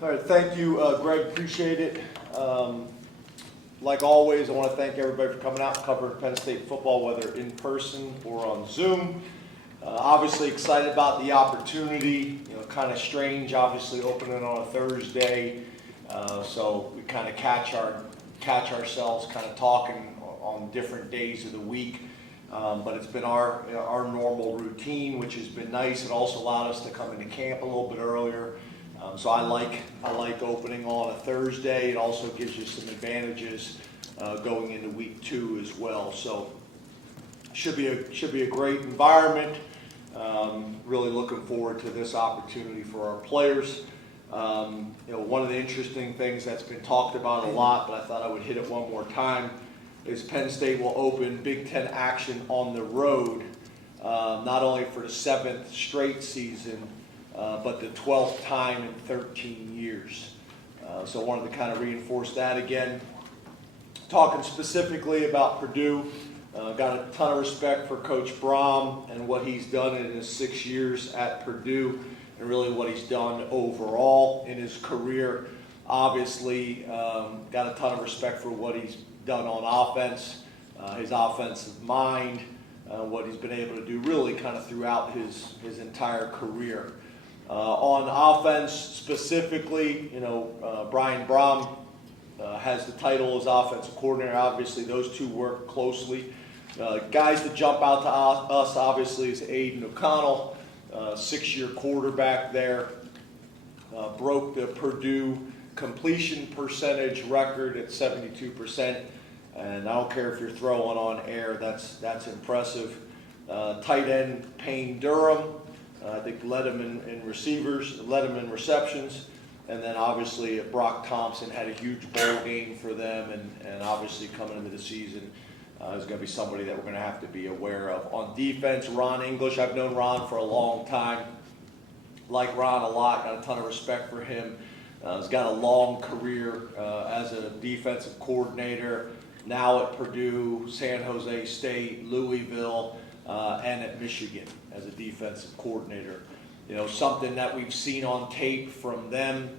All right, thank you, Greg. Appreciate it. Like always, I want to thank everybody for coming out and covering Penn State football, whether in person or on Zoom. Obviously excited about the opportunity. Kind of strange, obviously opening on a Thursday, so we kind of catch ourselves kind of talking on different days of the week. But it's been our normal routine, which has been nice. It also allowed us to come into camp a little bit earlier. So I like opening on a Thursday. It also gives you some advantages going into week 2 as well. So should be a great environment. Really looking forward to this opportunity for our players. One of the interesting things that's been talked about a lot, but I thought I would hit it one more time, is Penn State will open Big Ten action on the road, not only for the 7th straight season, but the 12th time in 13 years. So I wanted to kind of reinforce that again. Talking specifically about Purdue, got a ton of respect for Coach Brom and what he's done in his 6 years at Purdue, and really what he's done overall in his career. Obviously, got a ton of respect for what he's done on offense, his offensive mind, what he's been able to do really kind of throughout his entire career. On offense specifically, Brian Brom has the title as offensive coordinator. Obviously, those two work closely. Guys that jump out to us, obviously, is Aiden O'Connell, 6-year quarterback there. Broke the Purdue completion percentage record at 72%. And I don't care if you're throwing on air, that's impressive. Tight end Payne Durham, I think led him in receptions. And then obviously Brock Thompson had a huge bowl game for them, and obviously coming into the season is going to be somebody that we're going to have to be aware of. On defense, Ron English, I've known Ron for a long time. Like Ron a lot, got a ton of respect for him. He's got a long career as a defensive coordinator, now at Purdue, San Jose State, Louisville, and at Michigan as a defensive coordinator. Something that we've seen on tape from them,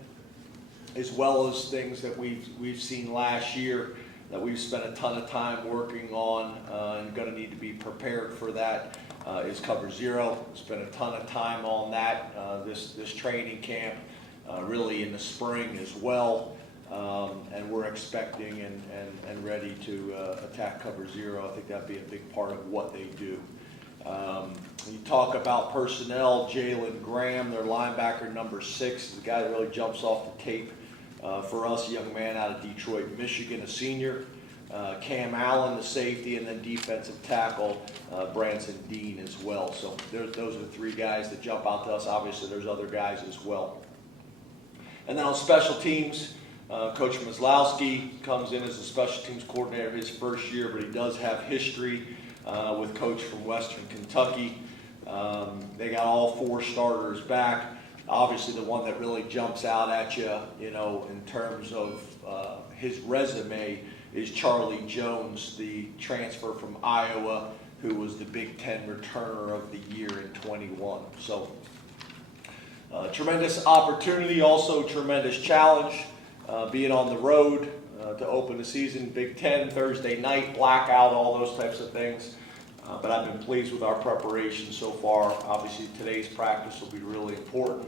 as well as things that we've seen last year that we've spent a ton of time working on and going to need to be prepared for that, is cover zero. Spent a ton of time on that this training camp, really in the spring as well. And we're expecting and ready to attack cover zero. I think that'd be a big part of what they do. When you talk about personnel, Jalen Graham, their linebacker number 6, is the guy that really jumps off the tape for us, a young man out of Detroit, Michigan, a senior. Cam Allen, the safety, and then defensive tackle Branson Dean as well. So those are the 3 guys that jump out to us. Obviously, there's other guys as well. And then on special teams, Coach Maslowski comes in as a special teams coordinator his first year, but he does have history with Coach from Western Kentucky. They got all 4 starters back. Obviously, the one that really jumps out at you, in terms of his resume, is Charlie Jones, the transfer from Iowa, who was the Big Ten returner of the year in 21. So, tremendous opportunity, also tremendous challenge, being on the road to open the season. Big Ten, Thursday night, blackout, all those types of things. But I've been pleased with our preparation so far. Obviously, today's practice will be really important.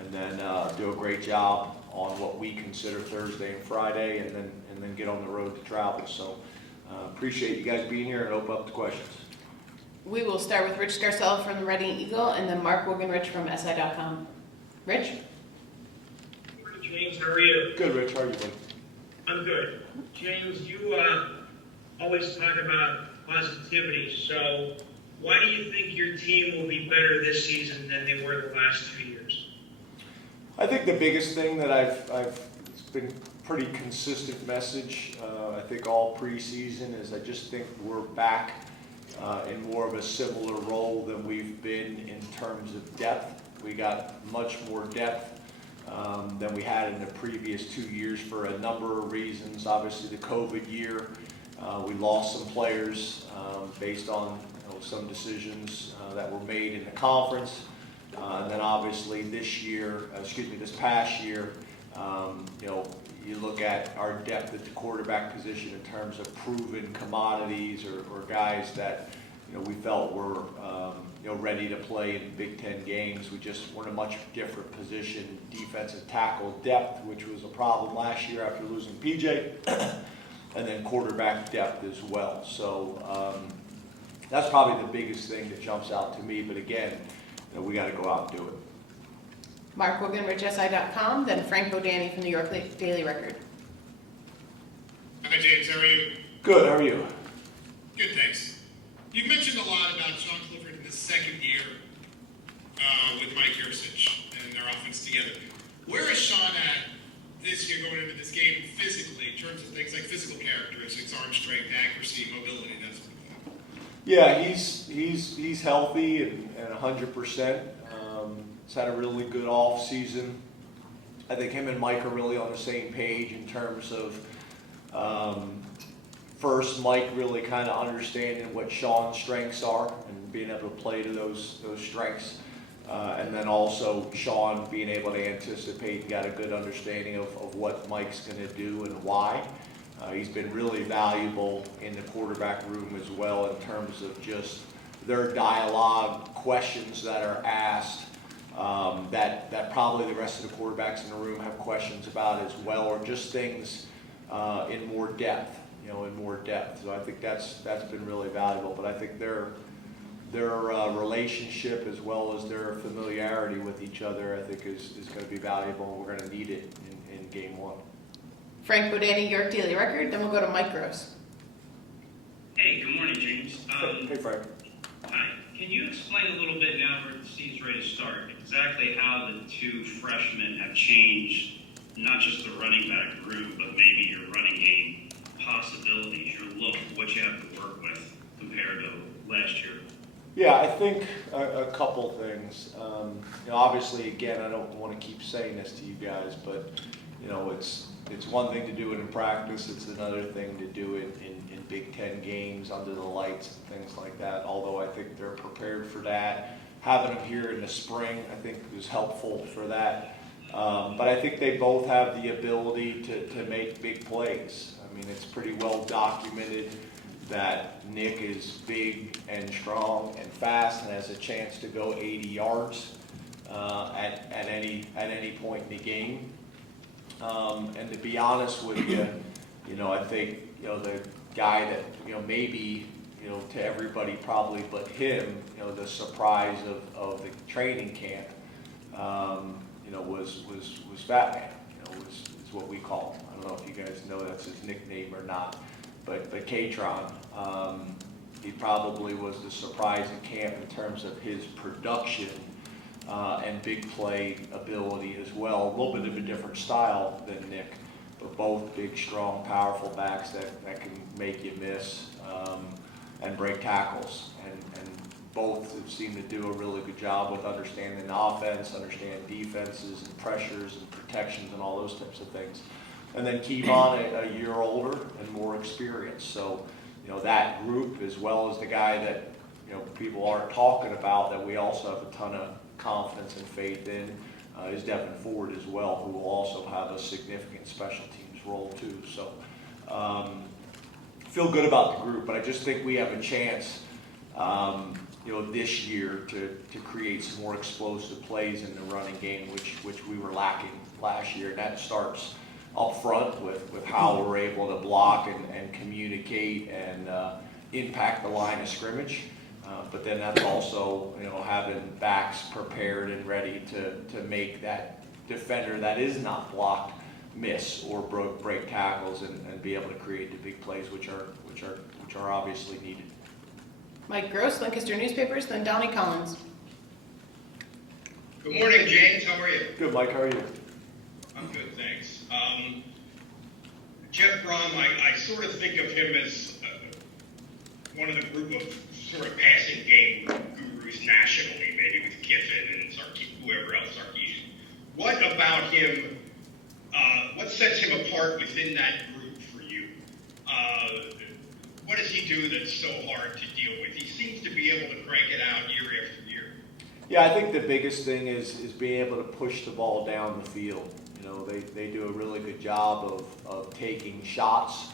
And then do a great job on what we consider Thursday and Friday, and then get on the road to travel. So appreciate you guys being here, and open up to questions. We will start with Rich Scarcella from the Reading Eagle, and then Mark Wogenrich from SI.com. Rich? Good morning, James. How are you? Good, Rich. How are you, buddy? I'm good. James, you always talk about positivity. So why do you think your team will be better this season than they were the last 2 years? I think the biggest thing that it's been pretty consistent message, I think all preseason, is I just think we're back in more of a similar role than we've been in terms of depth. We got much more depth than we had in the previous 2 years for a number of reasons. Obviously, the COVID year, we lost some players based on some decisions that were made in the conference. And then obviously this past year, You know, you look at our depth at the quarterback position in terms of proven commodities or guys that, you know, we felt were, you know, ready to play in Big Ten games. We just were in a much different position. Defensive tackle depth, which was a problem last year after losing PJ, and then quarterback depth as well. So that's probably the biggest thing that jumps out to me. But again, you know, we got to go out and do it. Mark Wogan, RichSI.com, then Frank Bodani from New York Daily Record. Hi, James. How are you? Good. How are you? Good, thanks. You mentioned a lot about Sean Clifford in his second year with Mike Yursich and their offense together. Where is Sean at this year going into this game physically, in terms of things like physical characteristics, arm strength, accuracy, mobility, that sort of thing? Yeah, he's healthy and 100%. He's had a really good off season. I think him and Mike are really on the same page in terms of first Mike really kind of understanding what Sean's strengths are and being able to play to those strengths, and then also Sean being able to anticipate and got a good understanding of what Mike's going to do and why. He's been really valuable in the quarterback room as well in terms of just their dialogue, questions that are asked, that probably the rest of the quarterbacks in the room have questions about as well, or just things in more depth, So I think that's been really valuable. But I think their relationship as well as their familiarity with each other, I think is going to be valuable, and we're going to need it in game one. Frank Bodani, New York Daily Record, then we'll go to Mike Gross. Hey, good morning, James. Hey, Frank. Hi. Can you explain a little bit now where the season's ready to start, exactly how the two freshmen have changed, not just the running back group, but maybe your running game possibilities, your look, what you have to work with compared to last year? Yeah, I think a couple things. Obviously, again, I don't want to keep saying this to you guys, but it's one thing to do it in practice. It's another thing to do it in Big Ten games under the lights and things like that. Although I think they're prepared for that. Having them here in the spring, I think, is helpful for that. But I think they both have the ability to make big plays. I mean, it's pretty well documented that Nick is big and strong and fast and has a chance to go 80 yards at any point in the game. And to be honest with you, I think the guy that maybe to everybody probably but him, the surprise of the training camp, was Fat Man. Is what we call him. I don't know if you guys know that's his nickname or not, but Katron, he probably was the surprise in camp in terms of his production and big play ability as well. A little bit of a different style than Nick, but both big, strong, powerful backs that can make you miss and break tackles. And both have seemed to do a really good job with understanding the offense, understanding defenses and pressures and protections and all those types of things. And then Kevon, a year older and more experienced. So, that group, as well as the guy that, people aren't talking about, that we also have a ton of confidence and faith in, is Devin Ford as well, who will also have a significant special teams role too. So, feel good about the group, but I just think we have a chance, this year to create some more explosive plays in the running game, which we were lacking last year. And that starts up front with how we're able to block and communicate and impact the line of scrimmage. But then that's also, having backs prepared and ready to make that defender that is not blocked miss or break tackles and be able to create the big plays, which are obviously needed. Mike Gross, Lancaster Newspapers, then Donnie Collins. Good morning, James. How are you? Good, Mike. How are you? I'm good, thanks. Jeff Brom, I sort of think of him as one of the group of sort of passing game gurus nationally, maybe with Kiffin and whoever else, Sarkisian. What about him, what sets him apart within that group for you? What does he do that's so hard to deal with? He seems to be able to crank it out year after year. Yeah, I think the biggest thing is being able to push the ball down the field. They do a really good job of taking shots.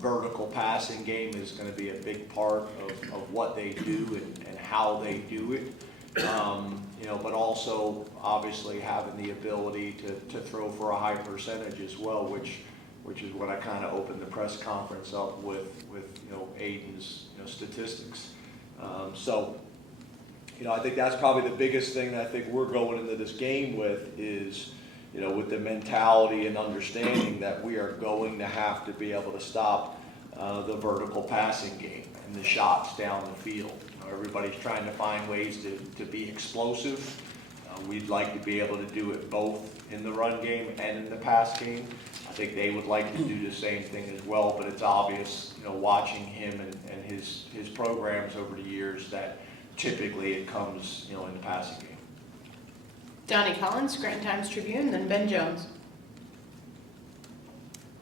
Vertical passing game is going to be a big part of what they do and how they do it. But also obviously having the ability to throw for a high percentage as well, which is what I kind of opened the press conference up with Aiden's statistics. I think that's probably the biggest thing that I think we're going into this game with is, with the mentality and understanding that we are going to have to be able to stop the vertical passing game and the shots down the field. Everybody's trying to find ways to be explosive. We'd like to be able to do it both in the run game and in the pass game. I think they would like to do the same thing as well, but it's obvious, watching him and his programs over the years that typically it comes, in the passing game. Donnie Collins, Scranton Times-Tribune, then Ben Jones.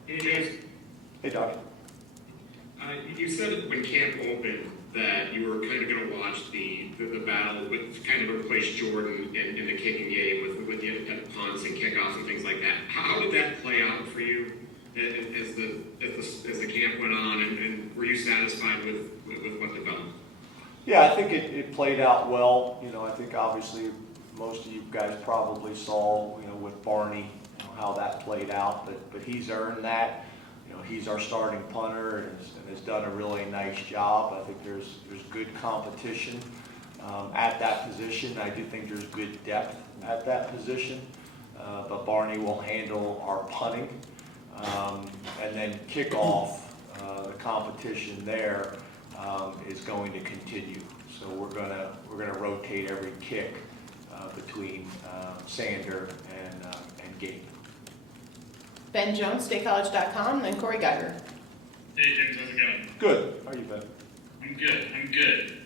Hey, James. Hey, Donnie. You said when camp opened that you were kind of going to watch the battle with kind of replace Jordan in the kicking game with the punts and kickoffs and things like that. How did that play out for you as the camp went on, and were you satisfied with what developed? Yeah, I think it played out well. I think obviously most of you guys probably saw, with Barney, how that played out, but he's earned that. He's our starting punter and has done a really nice job. I think there's good competition at that position. I do think there's good depth at that position, but Barney will handle our punting. And then kickoff, the competition there is going to continue. So we're gonna rotate every kick between Sander and Gabe. Ben Jones, StateCollege.com, then Corey Geiger. Hey James, how's it going? Good. How are you, Ben? I'm good.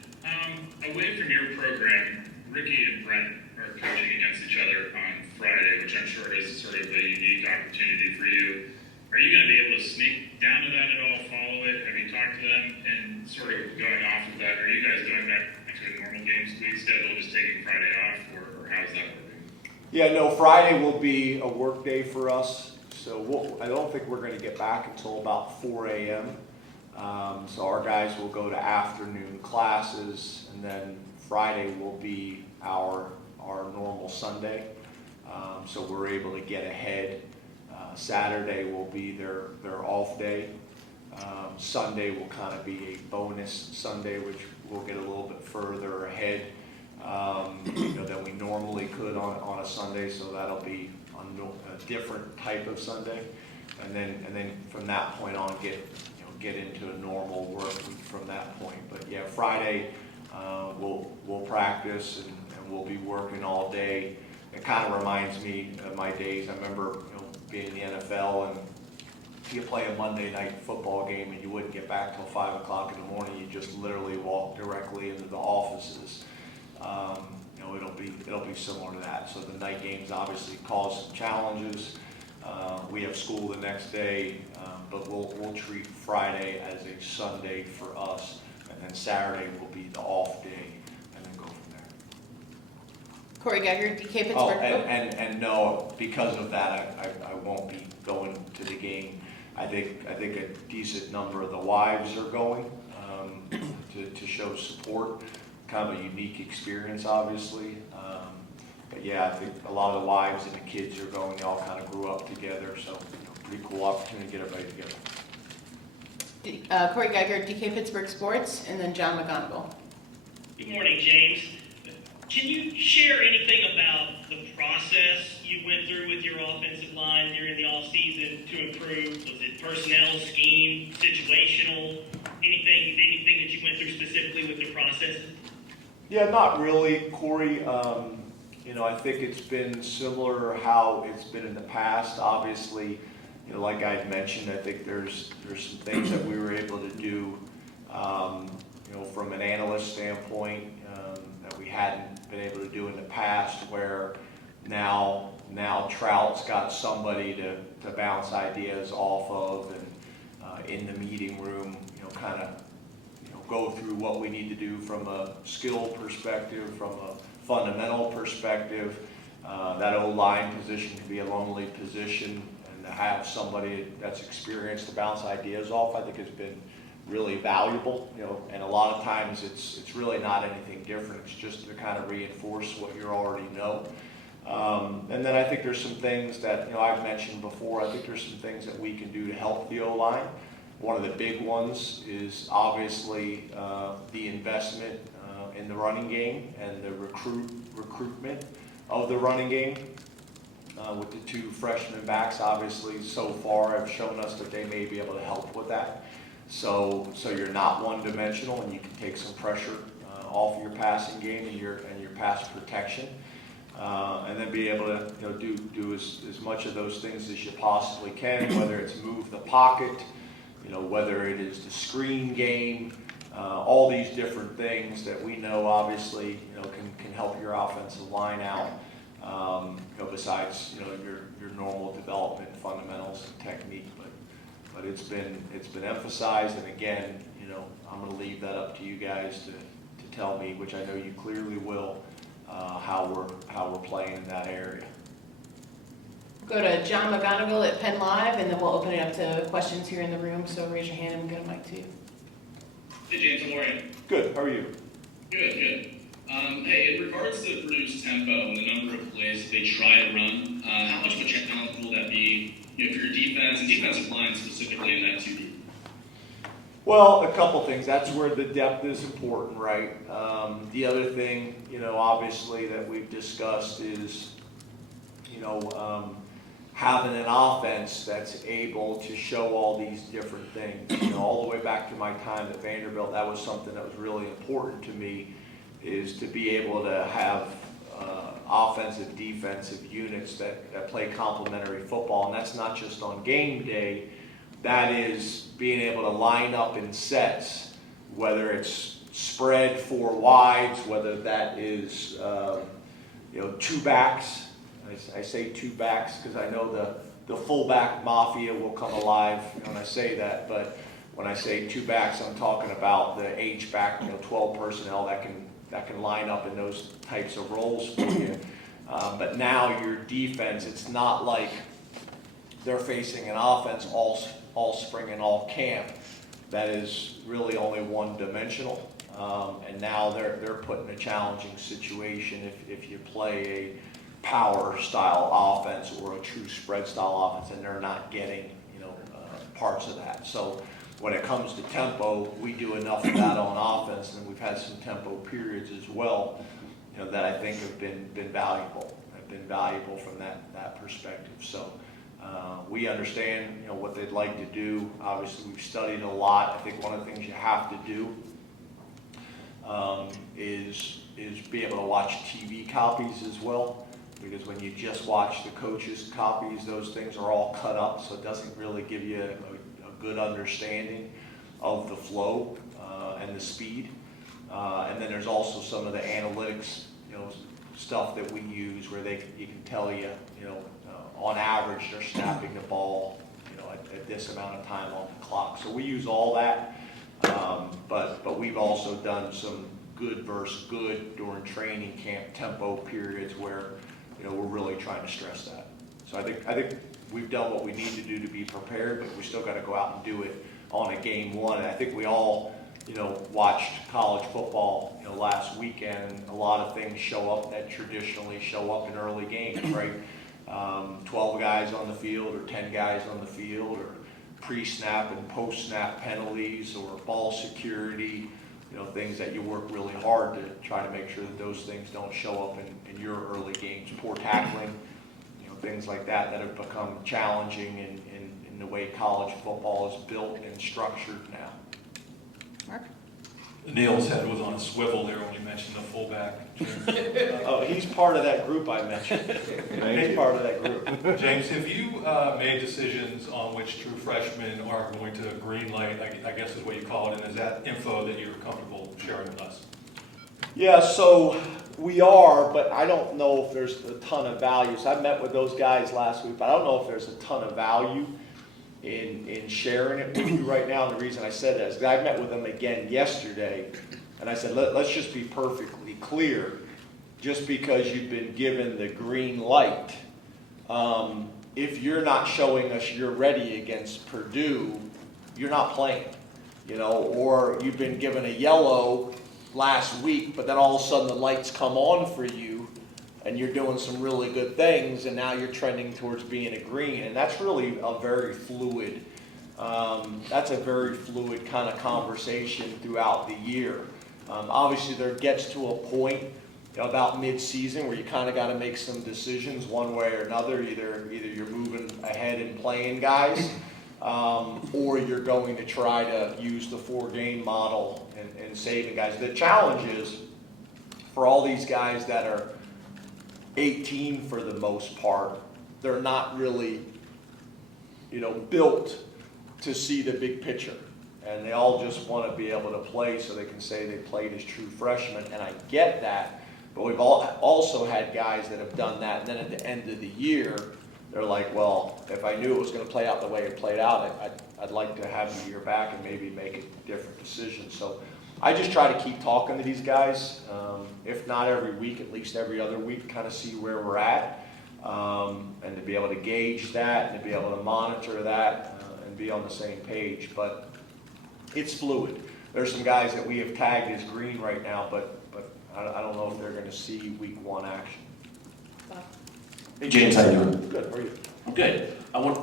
Away from your program, Ricky and Brent are coaching against each other on Friday, which I'm sure is sort of a unique opportunity for you. Are you going to be able to sneak down to that at all, follow it? Have you talked to them? And sort of going off of that, are you guys going back to a normal games week schedule, just taking Friday off, or how's that working? Yeah, no, Friday will be a work day for us. So I don't think we're going to get back until about 4 a.m. So our guys will go to afternoon classes, and then Friday will be our normal Sunday. So we're able to get ahead. Saturday will be their off day. Sunday will kind of be a bonus Sunday, which we'll get a little bit further ahead than we normally could on a Sunday. So that'll be on a different type of Sunday, and then from that point on get into a normal work week from that point. But yeah, Friday we'll practice and we'll be working all day. It kind of reminds me of my days. I remember being in the NFL, and you play a Monday night football game and you wouldn't get back till 5 o'clock in the morning. You just literally walk directly into the offices. It'll be similar to that. So the night games obviously cause some challenges. We have school the next day, but we'll treat Friday as a Sunday for us, and then Saturday will be the off day, and then go from there. Corey Geiger, DK Pittsburgh. Oh, and no, because of that, I won't be going to the game. I think a decent number of the wives are going to show support. Kind of a unique experience, obviously. But yeah, I think a lot of the wives and the kids are going. They all kind of grew up together, so pretty cool opportunity to get everybody together. Corey Geiger, DK Pittsburgh Sports, and then John McGonigal. Good morning, James. Can you share anything about the process you went through with your offensive line during the offseason to improve? Was it personnel, scheme, situational? Anything that you went through specifically with the process? Yeah, not really, Corey. I think it's been similar how it's been in the past. Obviously, like I had mentioned, I think there's some things that we were able to do, from an analyst standpoint that we hadn't been able to do in the past. Where now Trout's got somebody to bounce ideas off of, and in the meeting room, kind of go through what we need to do from a skill perspective, from a fundamental perspective. That O-line position can be a lonely position, and to have somebody that's experienced to bounce ideas off, I think has been really valuable, and a lot of times it's really not anything different. It's just to kind of reinforce what you already know. And then I think there's some things that, I've mentioned before. I think there's some things that we can do to help the O-line. One of the big ones is obviously the investment in the running game and the recruitment of the running game. With the 2 freshman backs, obviously, so far have shown us that they may be able to help with that. So you're not one-dimensional, and you can take some pressure off your passing game and your pass protection, and then be able to do as much of those things as you possibly can, whether it's move the pocket, whether it is the screen game, all these different things that we know obviously can help your offensive line out. Besides your normal development fundamentals and technique, but it's been emphasized, and again, I'm going to leave that up to you guys to tell me, which I know you clearly will, how we're playing in that area. Go to John McGonigal at Penn Live, and then we'll open it up to questions here in the room. So raise your hand and we'll get a mic to you. Hey James, how are you? Good. How are you? Good. Hey, in regards to Purdue's tempo and the number of plays that they try to run, how much of a challenge will that be for your defense and defensive line specifically in that 2D? Well, a couple things. That's where the depth is important, right? The other thing, obviously that we've discussed is, having an offense that's able to show all these different things. All the way back to my time at Vanderbilt, that was something that was really important to me, is to be able to have offensive, defensive units that play complementary football. And that's not just on game day. That is being able to line up in sets, whether it's spread 4 wides, whether that is 2 backs. I say 2 backs because I know the fullback mafia will come alive when I say that, but when I say 2 backs, I'm talking about the H-back, 12 personnel that can line up in those types of roles for you. But now your defense, it's not like they're facing an offense all spring and all camp that is really only one-dimensional. And now they're put in a challenging situation if you play a power style offense or a true spread style offense, and they're not getting parts of that. So when it comes to tempo, we do enough of that on offense, and we've had some tempo periods as well that I think have been valuable. Have been valuable from that perspective. So we understand what they'd like to do. Obviously, we've studied a lot. I think one of the things you have to do is be able to watch TV copies as well. Because when you just watch the coaches' copies, those things are all cut up, so it doesn't really give you a good understanding of the flow and the speed. And then there's also some of the analytics, stuff that we use where you can tell you, on average they're snapping the ball, at this amount of time on the clock. So we use all that, but we've also done some good versus good during training camp tempo periods where we're really trying to stress that. So I think we've done what we need to do to be prepared, but we still got to go out and do it on a game one. And I think we all, watched college football, last weekend. A lot of things show up that traditionally show up in early games, right? 12 guys on the field or 10 guys on the field, or pre-snap and post-snap penalties, or ball security. Things that you work really hard to try to make sure that those things don't show up in your early games. Poor tackling, things like that have become challenging in the way college football is built and structured now. Mark? Neil's head was on a swivel there when you mentioned the fullback. Oh, he's part of that group I mentioned. He's part of that group. James, have you made decisions on which true freshmen are going to green light, I guess is what you call it, and is that info that you're comfortable sharing with us? Yeah, so we are, but I don't know if there's a ton of value. So I met with those guys last week, but I don't know if there's a ton of value in sharing it with you right now. And the reason I said that is because I met with them again yesterday, and I said, let's just be perfectly clear. just because you've been given the green light, if you're not showing us you're ready against Purdue, you're not playing, or you've been given a yellow last week, but then all of a sudden the lights come on for you and you're doing some really good things and now you're trending towards being a green. And that's really a very fluid, kind of conversation throughout the year. Obviously there gets to a point about mid-season where you kind of got to make some decisions one way or another. Either you're moving ahead and playing guys, or you're going to try to use the 4-game model and saving guys. The challenge is for all these guys that are 18 for the most part, they're not really, built to see the big picture. And they all just want to be able to play so they can say they played as true freshmen. And I get that. But we've also had guys that have done that, and then at the end of the year, they're like, well, if I knew it was going to play out the way it played out, I'd like to have the year back and maybe make a different decision. So I just try to keep talking to these guys, if not every week, at least every other week, kind of see where we're at, and to be able to gauge that, and to be able to monitor that, and be on the same page. But it's fluid. There's some guys that we have tagged as green right now, but I don't know if they're going to see week 1 action. Hey James, how you doing? Good, how are you? I'm good.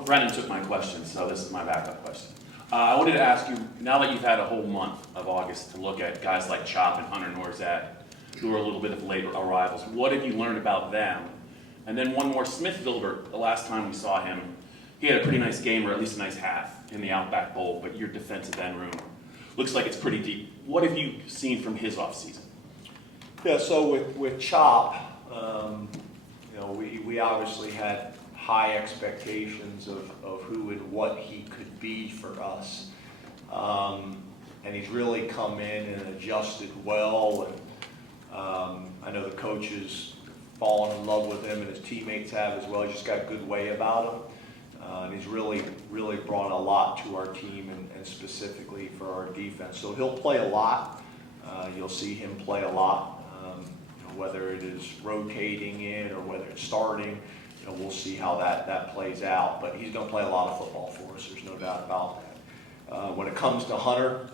Brendan took my question, so this is my backup question. I wanted to ask you, now that you've had a whole month of August to look at guys like Chop and Hunter Norzak, who are a little bit of late arrivals, what have you learned about them? And then one more, Smith Gilbert, the last time we saw him, he had a pretty nice game, or at least a nice half, in the Outback Bowl, but your defensive end room looks like it's pretty deep. What have you seen from his offseason? Yeah, so with Chop, we obviously had high expectations of who and what he could be for us. And he's really come in and adjusted well. And I know the coaches fallen in love with him and his teammates have as well. He's just got a good way about him. And he's really brought a lot to our team and specifically for our defense. So he'll play a lot. You'll see him play a lot. Whether it is rotating in or whether it's starting, we'll see how that plays out. But he's going to play a lot of football for us. There's no doubt about that. When it comes to Hunter,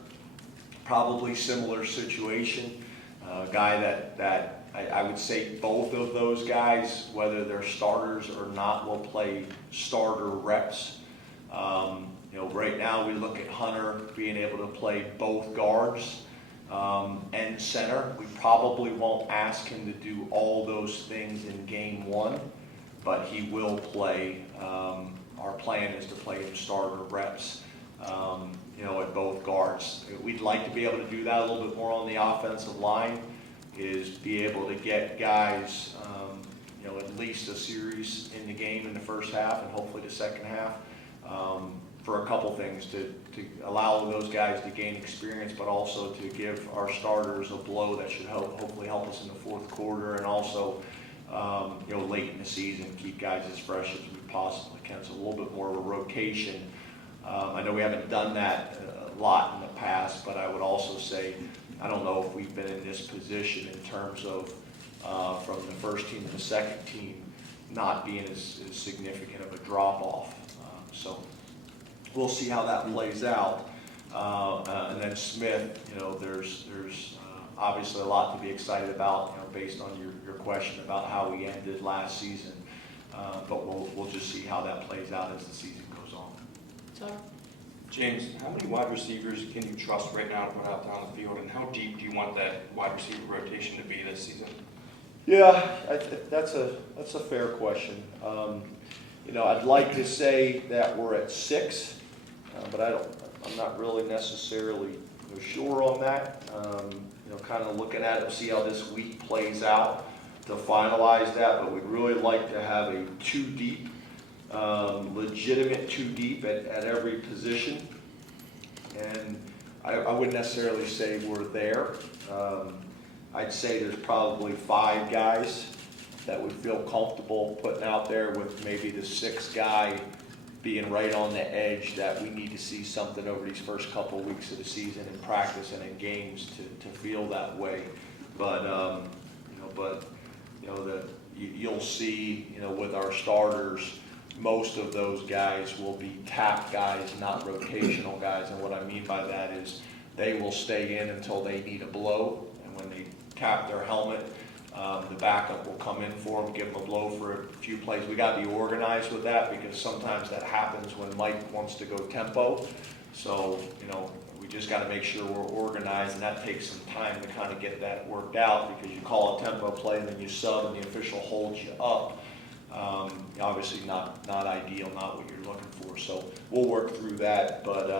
probably similar situation. A guy that I would say both of those guys, whether they're starters or not, will play starter reps. Right now we look at Hunter being able to play both guards and center. We probably won't ask him to do all those things in game 1, but he will play. Our plan is to play him starter reps, at both guards. We'd like to be able to do that a little bit more on the offensive line, is be able to get guys, at least a series in the game in the first half and hopefully the second half, for a couple things, to allow those guys to gain experience, but also to give our starters a blow that should hopefully help us in the fourth quarter, and also late in the season keep guys as fresh as we possibly can. So a little bit more of a rotation. I know we haven't done that a lot in the past, but I would also say I don't know if we've been in this position in terms of from the first team to the second team not being as significant of a drop-off. So we'll see how that plays out. And then Smith, there's obviously a lot to be excited about, based on your question about how we ended last season. But we'll just see how that plays out as the season goes on. Sorry. James, how many wide receivers can you trust right now to put out down the field, and how deep do you want that wide receiver rotation to be this season? Yeah, that's a fair question. I'd like to say that we're at 6, but I'm not really necessarily sure on that. Kind of looking at it, we'll see how this week plays out to finalize that, but we'd really like to have a 2 deep, legitimate 2 deep at every position. And I wouldn't necessarily say we're there. I'd say there's probably 5 guys that would feel comfortable putting out there, with maybe the 6th guy being right on the edge, that we need to see something over these first couple of weeks of the season in practice and in games to feel that way. But you'll see, with our starters, most of those guys will be tap guys, not rotational guys. And what I mean by that is they will stay in until they need a blow. And when they tap their helmet, the backup will come in for them, give them a blow for a few plays. We got to be organized with that because sometimes that happens when Mike wants to go tempo. So, we just got to make sure we're organized, and that takes some time to kind of get that worked out because you call a tempo play and then you sub and the official holds you up. Obviously not ideal, not what you're looking for. So we'll work through that, but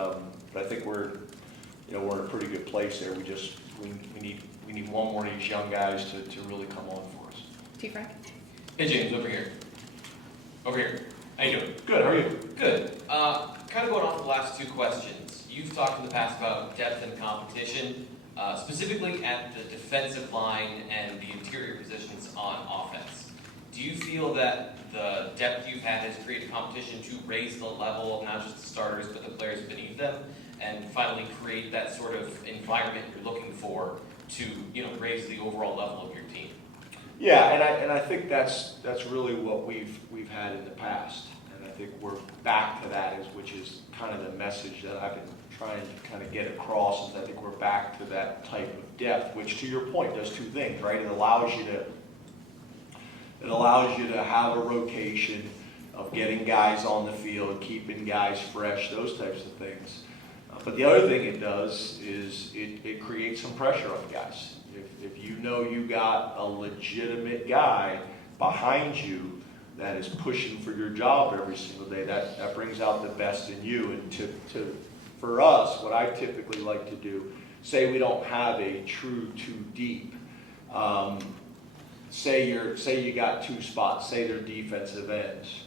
I think we're in a pretty good place there. We need one more of these young guys to really come on for us. T. Frank? Hey James, over here. Over here. How you doing? Good, how are you? Good. Kind of going off the last two questions. You've talked in the past about depth and competition, specifically at the defensive line and the interior positions on offense. Do you feel that the depth you've had has created competition to raise the level of not just the starters but the players beneath them, and finally create that sort of environment you're looking for to raise the overall level of your team? Yeah, and I think that's really what we've had in the past, and I think we're back to that, which is kind of the message that I've been trying to kind of get across. Is I think we're back to that type of depth, which to your point does two things, right? It allows you to have a rotation of getting guys on the field, keeping guys fresh, those types of things. But the other thing it does is it creates some pressure on guys. If you know you got a legitimate guy behind you that is pushing for your job every single day, that brings out the best in you. And for us, what I typically like to do, say we don't have a true too deep. Say you got two spots, say they're defensive ends,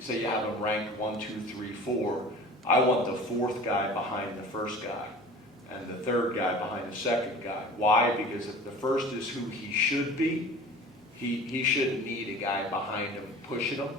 say you have them ranked 1, 2, 3, 4. I want the fourth guy behind the first guy and the third guy behind the second guy. Why? Because if the first is who he should be, he shouldn't need a guy behind him pushing him.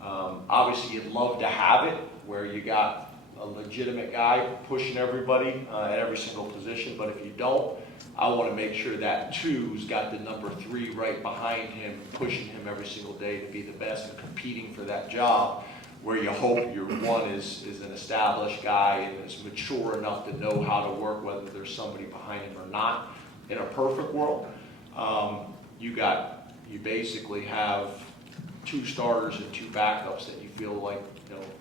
Obviously, you'd love to have it where you got a legitimate guy pushing everybody at every single position, but if you don't, I want to make sure that two's got the number 3 right behind him, pushing him every single day to be the best and competing for that job, where you hope your one is an established guy and is mature enough to know how to work, whether there's somebody behind him or not. In a perfect world, you basically have 2 starters and 2 backups that you feel like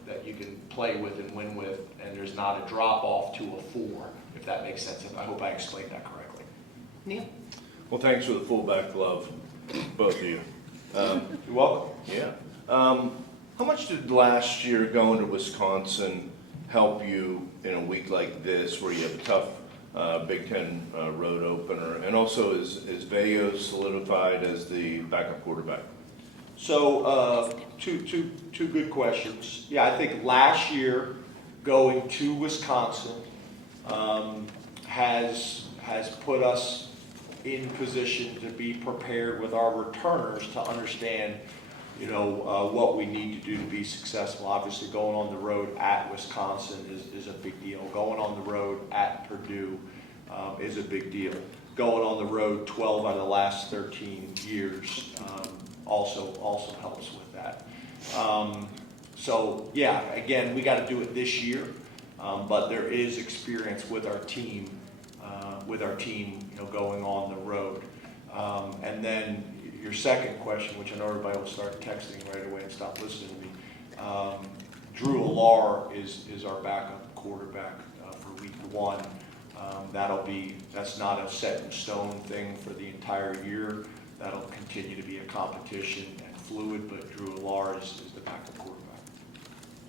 that you can play with and win with, and there's not a drop off to a 4, if that makes sense. I hope I explained that correctly. Neil? Well, thanks for the fullback glove, both of you. You're welcome. Yeah. How much did last year going to Wisconsin help you in a week like this, where you have a tough Big Ten road opener, and also is Vegas solidified as the backup quarterback? So two good questions. Yeah, I think last year going to Wisconsin has put us in position to be prepared with our returners to understand, what we need to do to be successful. Obviously, going on the road at Wisconsin is a big deal. Going on the road at Purdue is a big deal. Going on the road 12 out of the last 13 years also helps with that. So yeah, again, we got to do it this year, but there is experience with our team, going on the road. And then your second question, which I know everybody will start texting right away and stop listening to me. Drew Alar is our backup quarterback for week 1. That's not a set in stone thing for the entire year. That'll continue to be a competition and fluid, but Drew Alar is the backup quarterback.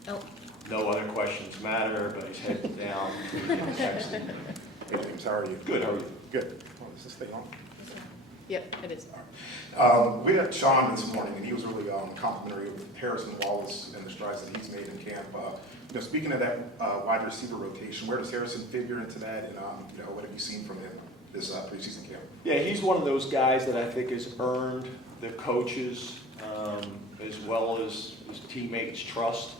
Oh. No other questions matter. Everybody's heads down. Texting. Hey James, how are you? Good, how are you? Good. Oh, is this thing on? Yep, it is. We had Sean this morning, and he was really complimentary of Harrison Wallace and the strides that he's made in camp. Speaking of that wide receiver rotation, where does Harrison figure into that, and what have you seen from him this preseason camp? Yeah, he's one of those guys that I think has earned the coaches as well as his teammates' trust.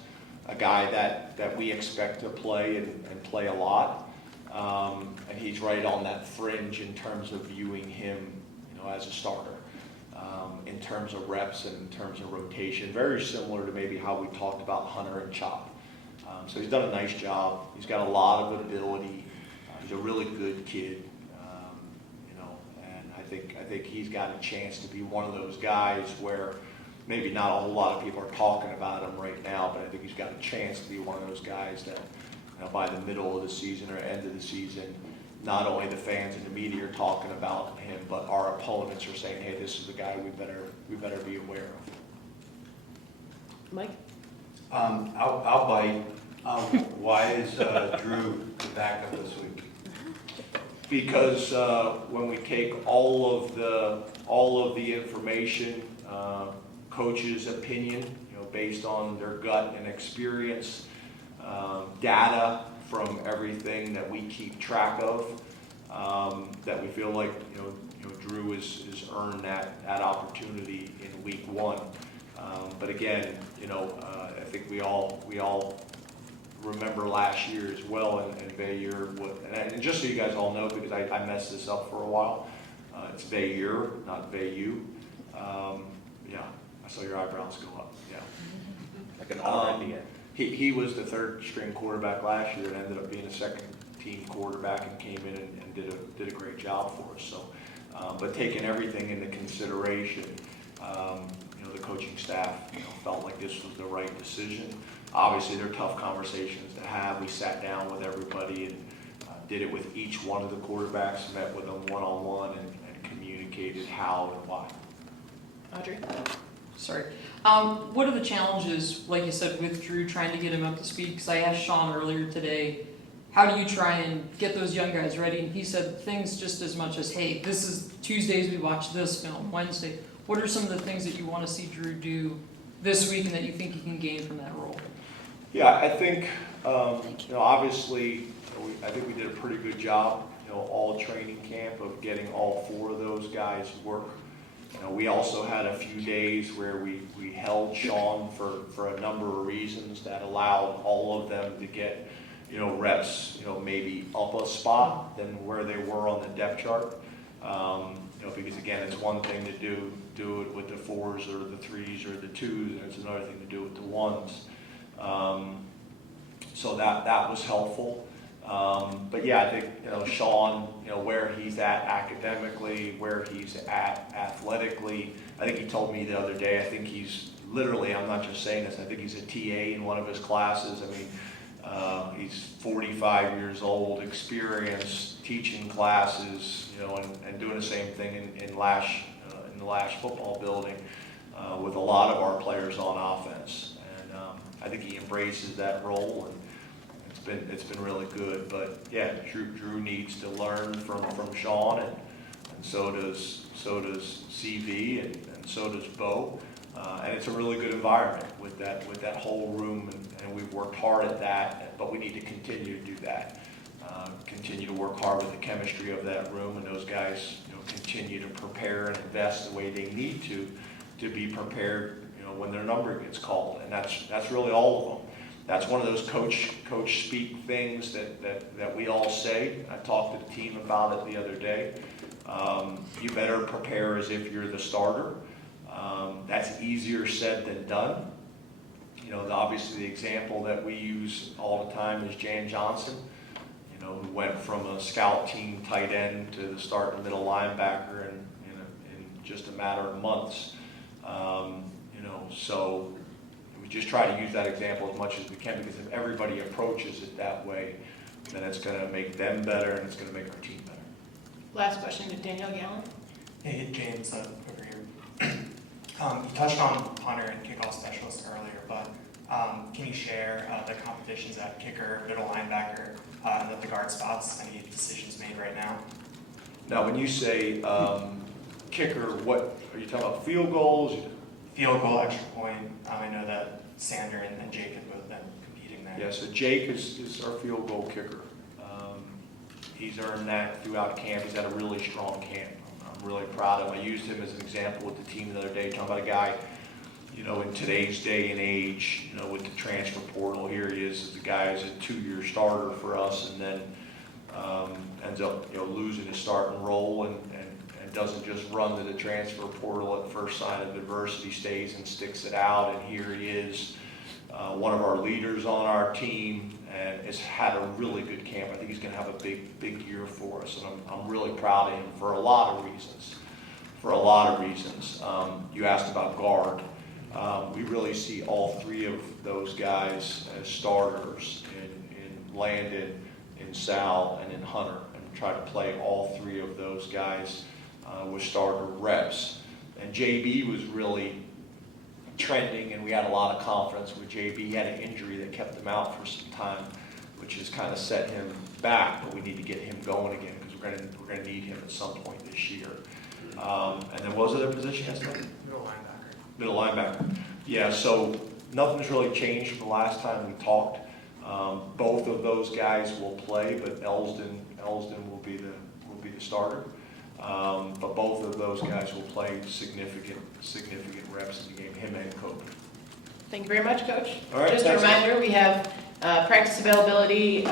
A guy that we expect to play and play a lot, and he's right on that fringe in terms of viewing him, as a starter. In terms of reps and in terms of rotation, very similar to maybe how we talked about Hunter and Chop. So he's done a nice job. He's got a lot of ability. He's a really good kid, and I think he's got a chance to be one of those guys where maybe not a whole lot of people are talking about him right now, but I think he's got a chance to be one of those guys that by the middle of the season or end of the season, not only the fans and the media are talking about him, but our opponents are saying, hey, this is the guy we better be aware of. Mike? I'll bite. Why is Drew the backup this week? Because when we take all of the information, coach's opinion, based on their gut and experience, data from everything that we keep track of, that we feel like Drew has earned that opportunity in week 1. But again, I think we all remember last year as well, and Bayeux. And just so you guys all know, because I messed this up for a while, it's Bayeux, not Bayou. Yeah, I saw your eyebrows go up. Yeah, Like an R at the end. He was the 3rd string quarterback last year and ended up being a 2nd team quarterback and came in and did a great job for us. So, but taking everything into consideration, the coaching staff felt like this was the right decision. Obviously, they're tough conversations to have. We sat down with everybody and did it with each one of the quarterbacks, met with them one-on-one and communicated how and why. Audrey? Sorry. What are the challenges, like you said, with Drew trying to get him up to speed? Because I asked Sean earlier today, how do you try and get those young guys ready? And he said things just as much as, hey, this is Tuesdays we watch this film, Wednesday. What are some of the things that you want to see Drew do this week and that you think he can gain from that role? Yeah, I think, obviously, I think we did a pretty good job, all training camp of getting all 4 of those guys work. We also had a few days where we held Sean for a number of reasons that allowed all of them to get, reps, maybe up a spot than where they were on the depth chart. Because again, it's one thing to do it with the 4s or the 3s or the 2s, and it's another thing to do with the 1s. So that was helpful. But yeah, I think, Sean, where he's at academically, where he's at athletically. I think he told me the other day, I think he's literally, I'm not just saying this, I think he's a TA in one of his classes. I mean, he's 45 years old, experienced, teaching classes, and doing the same thing in the Lash football building with a lot of our players on offense. And I think he embraces that role, and it's been really good. But yeah, Drew needs to learn from Sean, and so does CV, and so does Bo. And it's a really good environment with that whole room, and we've worked hard at that, but we need to continue to do that. Continue to work hard with the chemistry of that room, and those guys continue to prepare and invest the way they need to be prepared when their number gets called. And that's really all of them. That's one of those coach speak things that we all say. I talked to the team about it the other day. You better prepare as if you're the starter. That's easier said than done. Obviously the example that we use all the time is Jan Johnson, who went from a scout team tight end to the starting middle linebacker in just a matter of months. So we just try to use that example as much as we can, because if everybody approaches it that way, then it's going to make them better and it's going to make our team better. Last question to Danielle Gallen. Hey, James, over here. You touched on punter and kickoff specialist earlier, but can you share the competitions at kicker, middle linebacker, and the guard spots? Any decisions made right now? Now, when you say kicker, what are you talking about? Field goals? Field goal, extra point. I know that Sander and Jake have both been competing there. Yeah, so Jake is our field goal kicker. He's earned that throughout camp. He's had a really strong camp. I'm really proud of him. I used him as an example with the team the other day, talking about a guy, in today's day and age, with the transfer portal. Here he is, the guy is a 2-year starter for us, and then ends up, losing his starting role and and doesn't just run to the transfer portal at first sign of adversity, stays and sticks it out. And here he is, one of our leaders on our team, and has had a really good camp. I think he's going to have a big year for us, and I'm really proud of him for a lot of reasons. You asked about guard. We really see all three of those guys as starters in Landon, in Sal, and in Hunter, and try to play all three of those guys with starter reps. And JB was really trending, and we had a lot of confidence with JB. He had an injury that kept him out for some time, which has kind of set him back, but we need to get him going again because we're going to need him at some point this year. And then what was the other position? Middle linebacker. Yeah, so nothing's really changed from the last time we talked. Both of those guys will play, but Elsden will be the starter. But both of those guys will play significant reps in the game, him and Kobe. Thank you very much, Coach. All right, Just a thanks. reminder, we have practice availability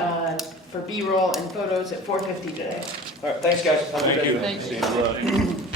for B-roll and photos at 4:50 today. All right, thanks, guys. Have a good Thank day. you. Thank you. See you.